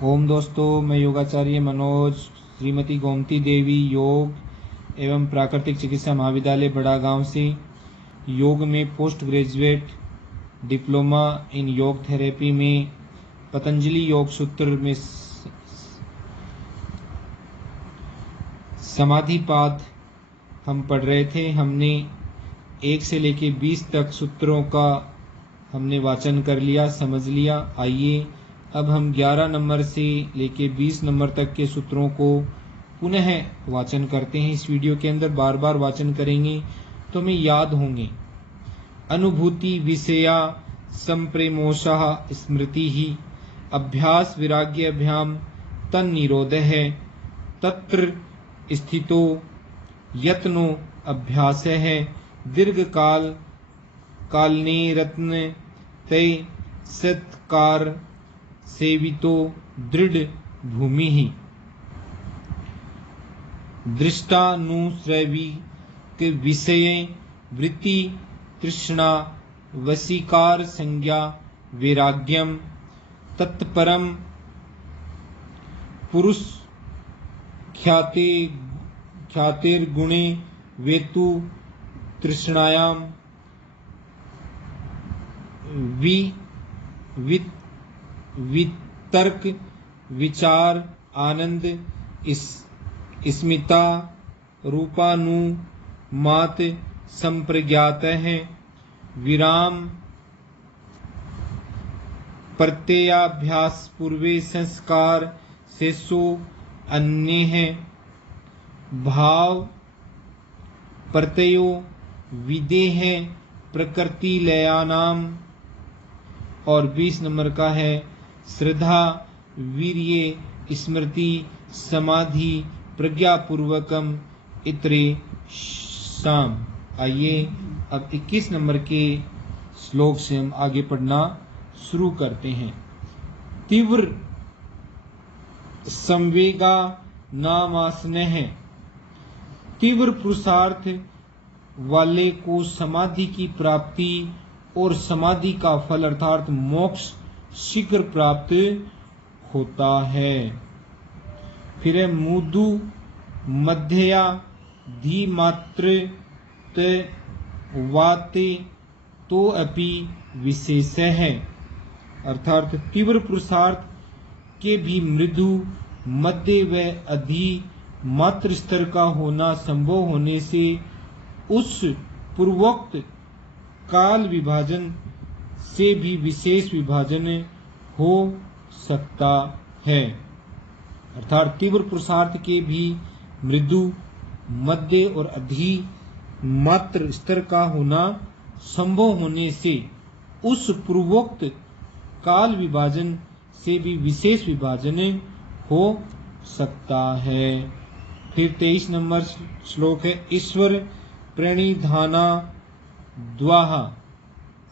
ओम दोस्तों, मैं योगाचार्य मनोज श्रीमती गोमती देवी योग एवं प्राकृतिक चिकित्सा महाविद्यालय बड़ा गांव से योग में पोस्ट ग्रेजुएट डिप्लोमा इन योग थेरेपी में पतंजलि योग सूत्र में समाधिपाद हम पढ़ रहे थे। हमने 1 से लेके 20 तक सूत्रों का हमने वाचन कर लिया, समझ लिया। आइए अब हम 11 नंबर से लेके 20 नंबर तक के सूत्रों को पुनः वाचन करते हैं। इस वीडियो के अंदर बार बार वाचन करेंगे तो हमें याद होंगे। अनुभूति विषया संप्रेमोषः स्मृति ही अभ्यास विराग्यभ्याम तन निरोध है तत्र स्थितो यत्नो अभ्यास है दीर्घ काल कालने रत्न तय सत्कार सेवितो दृढ़ भूमि ही दृष्टानुश्रवी के विषय वृत्ति तृष्णा वशीकार संज्ञा वैराग्यम तत्परम पुरुष ख्यातिर्गुणे वेतु तृष्णायाम वितर्क विचार आनंद स्मिता रूपानुमात संप्रज्ञात है विराम प्रत्ययाभ्यास पूर्वे संस्कार शेषो अन्य है भाव प्रत्ययो विदेह प्रकृति लयानाम। और 20 नंबर का है श्रद्धा वीर्य स्मृति समाधि प्रज्ञापूर्वकम इतरे शाम। आइए अब 21 नंबर के श्लोक से हम आगे पढ़ना शुरू करते हैं। तीव्र संवेगा नामासने है तीव्र पुरुषार्थ वाले को समाधि की प्राप्ति और समाधि का फल अर्थात मोक्ष शीघ्र प्राप्त होता है। फिर है मुदु मध्यया धीमात्र वाते तो अपि विशेष है अर्थात तीव्र पुरुषार्थ के भी मृदु मध्य व अधि मात्र स्तर का होना संभव होने से उस पूर्वोक्त काल विभाजन से भी विशेष विभाजन हो सकता है अर्थात तीव्र पुरुषार्थ के भी मृदु मध्य और अधि मात्र स्तर का होना संभव होने से उस पूर्वोक्त काल विभाजन से भी विशेष विभाजन हो सकता है। फिर 23 नंबर श्लोक है ईश्वर प्रणिधाना द्वाहा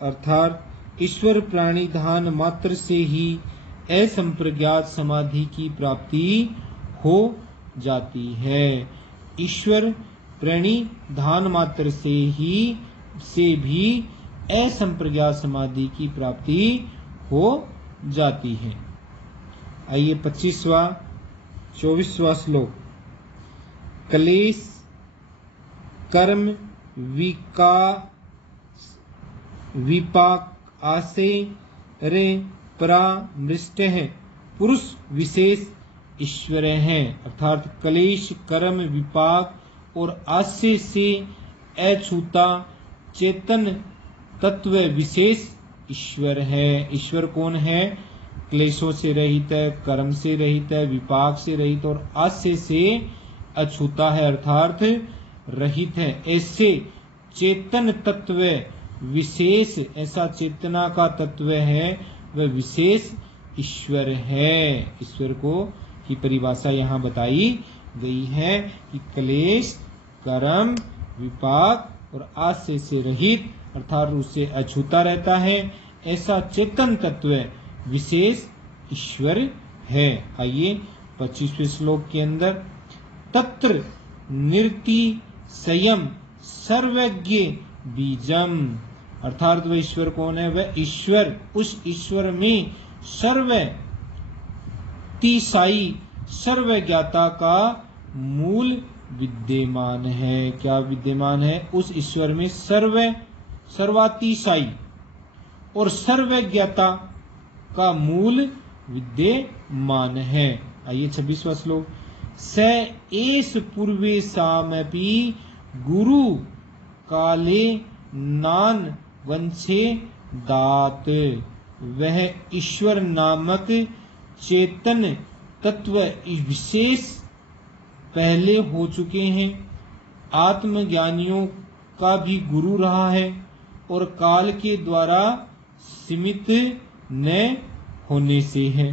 अर्थात ईश्वर प्राणिधान मात्र से ही असंप्रज्ञात समाधि की प्राप्ति हो जाती है। ईश्वर प्रणिधान मात्र से भी असंप्रज्ञात समाधि की प्राप्ति हो जाती है। आइए 25वां 24वां श्लोक क्लेश कर्म विपाक आसे रे परामृष्ट है पुरुष विशेष ईश्वर है अर्थात क्लेश कर्म विपाक और आशय से अछूता चेतन तत्व विशेष ईश्वर है। ईश्वर कौन है? क्लेशों से रहित है, कर्म से रहित है, विपाक से रहित और आशय से अछूता है अर्थात रहित है। ऐसे चेतन तत्व विशेष ऐसा चेतना का तत्व है वह विशेष ईश्वर है। ईश्वर को की परिभाषा यहाँ बताई गई है कि क्लेश कर्म विपाक और आशय से रहित अर्थात उससे अछूता रहता है ऐसा चेतन तत्व विशेष ईश्वर है। आइए 25वें श्लोक के अंदर तत्र निर्ति संयम सर्वज्ञ बीजम अर्थात वह ईश्वर कौन है? वह ईश्वर उस ईश्वर में सर्व सर्वातिशायी सर्वज्ञाता का मूल विद्यमान है। क्या विद्यमान है? उस ईश्वर में सर्वातिशायी और सर्वज्ञाता का मूल विद्यमान है। आइए 26वां श्लोक। स एष पूर्वे सामपि गुरु काले नान वंशे दात। वह ईश्वर नामक चेतन तत्व विशेष पहले हो चुके हैं, आत्मज्ञानियों का भी गुरु रहा है और काल के द्वारा सीमित न होने से है।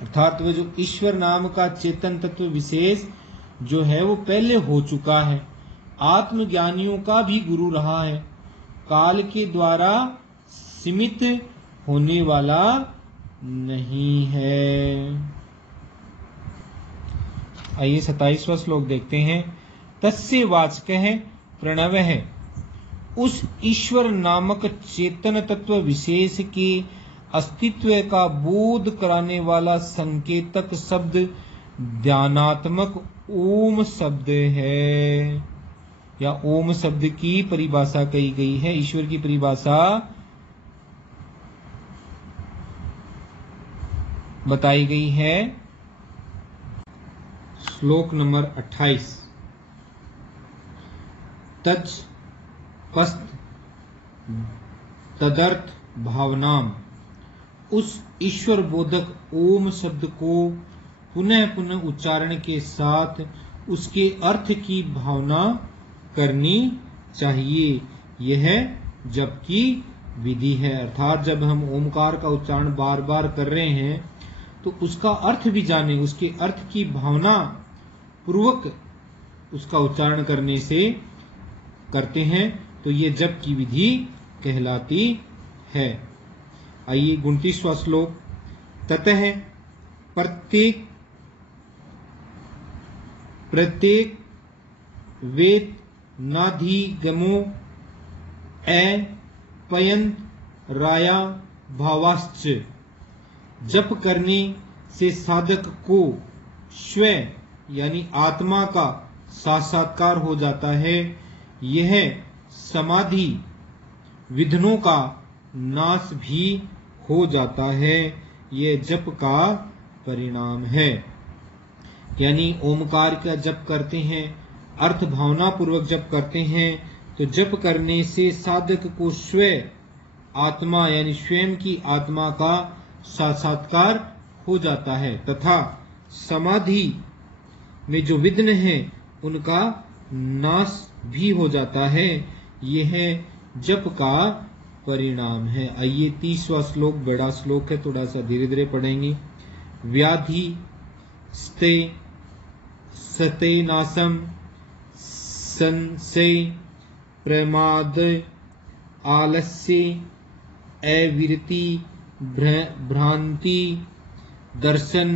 अर्थात वह जो ईश्वर नाम का चेतन तत्व विशेष जो है वो पहले हो चुका है, आत्मज्ञानियों का भी गुरु रहा है, काल के द्वारा सीमित होने वाला नहीं है। आइए 27वां श्लोक देखते हैं। तस्य वाचकः प्रणवः। उस ईश्वर नामक चेतन तत्व विशेष के अस्तित्व का बोध कराने वाला संकेतक शब्द ध्यानात्मक ओम शब्द है, या ओम शब्द की परिभाषा कही गई है। ईश्वर की परिभाषा बताई गई है श्लोक नंबर 28। तज पस्त तदर्थ भावनाम। उस ईश्वर बोधक ओम शब्द को पुनः पुनः उच्चारण के साथ उसके अर्थ की भावना करनी चाहिए। यह जप की विधि है। अर्थात जब हम ओमकार का उच्चारण बार बार कर रहे हैं तो उसका अर्थ भी जाने, उसके अर्थ की भावना पूर्वक उसका उच्चारण करने से करते हैं तो ये जप की विधि कहलाती है। आइए 29वां श्लोक। ततः प्रत्येक वेद नाधिगमो अपयंत राया भावाश्च। जप करने से साधक को स्व यानी आत्मा का साक्षात्कार हो जाता है। यह समाधि विघ्नों का नाश भी हो जाता है। यह जप का परिणाम है। यानी ओमकार का जप करते हैं, अर्थ भावना पूर्वक जप करते हैं तो जप करने से साधक को स्व आत्मा यानी स्वयं की आत्मा का साक्षात्कार हो जाता है तथा समाधि में जो विघ्न है उनका नाश भी हो जाता है। यह जप का परिणाम है। आइए 30वां श्लोक बड़ा श्लोक है, थोड़ा सा धीरे धीरे पढ़ेंगे। व्याधि स्ते सते नासम संशय प्रमाद आलस्य अविरति भ्रांति दर्शन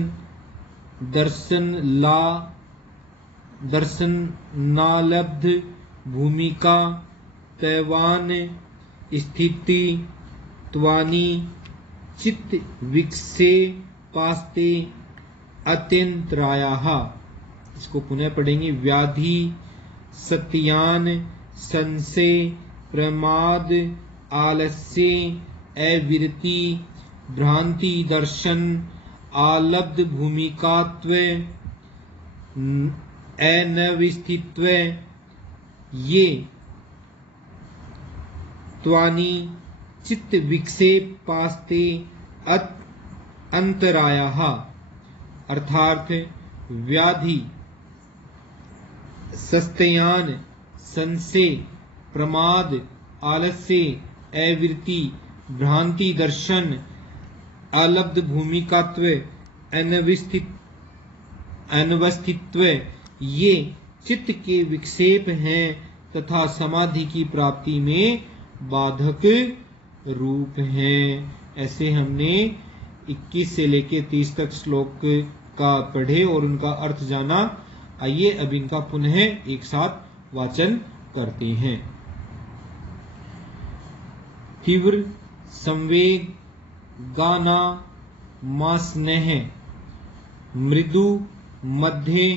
नालब्ध भूमिका तैवान स्थिति त्वानि चित्त विक्षेपास्ते अत्यंतरायाः। इसको पुनः पढ़ेंगे। व्याधि सत्यान संशय प्रमाद आलस्य अविरति भ्रांति दर्शन आलब्ध भूमिकात्व अनवस्थित्व ये त्वानि चित्त विक्षेप पास्ते अंतरायाः। अर्थात व्याधि सस्तेयान संशय प्रमाद आलस्य अविरति भ्रांति दर्शन अलब्ध भूमिकात्व अनवस्थित्व ये चित्त के विक्षेप हैं तथा समाधि की प्राप्ति में बाधक रूप हैं। ऐसे हमने 21 से लेकर 30 तक श्लोक का पढ़े और उनका अर्थ जाना। आइए अब इनका पुनः एक साथ वाचन करते हैं। तीव्र संवेग गाना मास्नेह मृदु मध्ये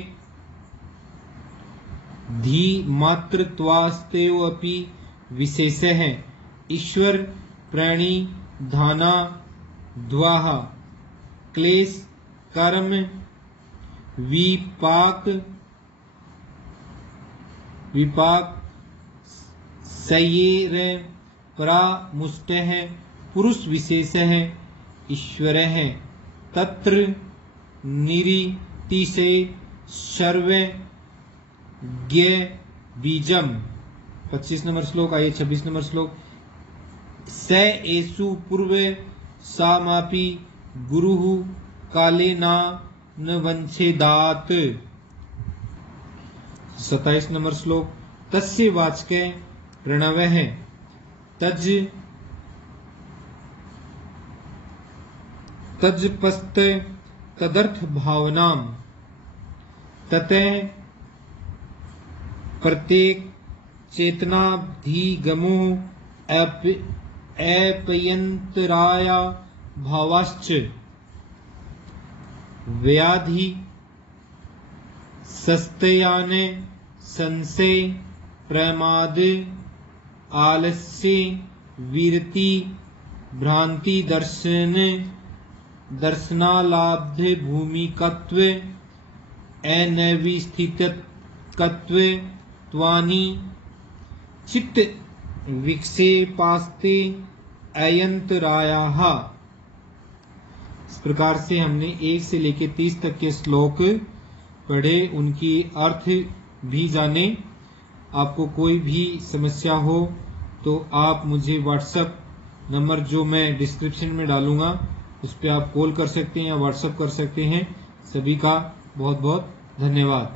धी मात्रत्वास्तेव अपि विशेषः ईश्वर प्राणी धाना द्वाह क्लेश कर्म विपाक सयेर परामुष्टः पुरुष विशेषः ईश्वरः तत्र निरीतिसे सर्वे ज्ञ बीजम। 25 नंबर श्लोक। आइए 26 नंबर श्लोक। स एषु पूर्वे सामापि गुरुः काले न वंशेदात। 27 नंबर श्लोक। तस्य वाचके प्रणवः तजपस्त तदर्थ भावनाम ततः प्रत्येक चेतनाधिगमो अपयंतराया भावाश्च व्याधि सस्तयाने संशय प्रमाद आलस्य वीरति भ्रांति दर्शनालाब्ध भूमिकत्व अनविस्थितत्व त्वानि चित्त विक्षेपास्ते अयंतरायाः। इस प्रकार से हमने 1 से लेकर 30 तक के श्लोक पढ़े, उनकी अर्थ भी जाने। आपको कोई भी समस्या हो तो आप मुझे व्हाट्सएप नंबर जो मैं डिस्क्रिप्शन में डालूंगा उस पर आप कॉल कर सकते हैं या व्हाट्सएप कर सकते हैं। सभी का बहुत बहुत धन्यवाद।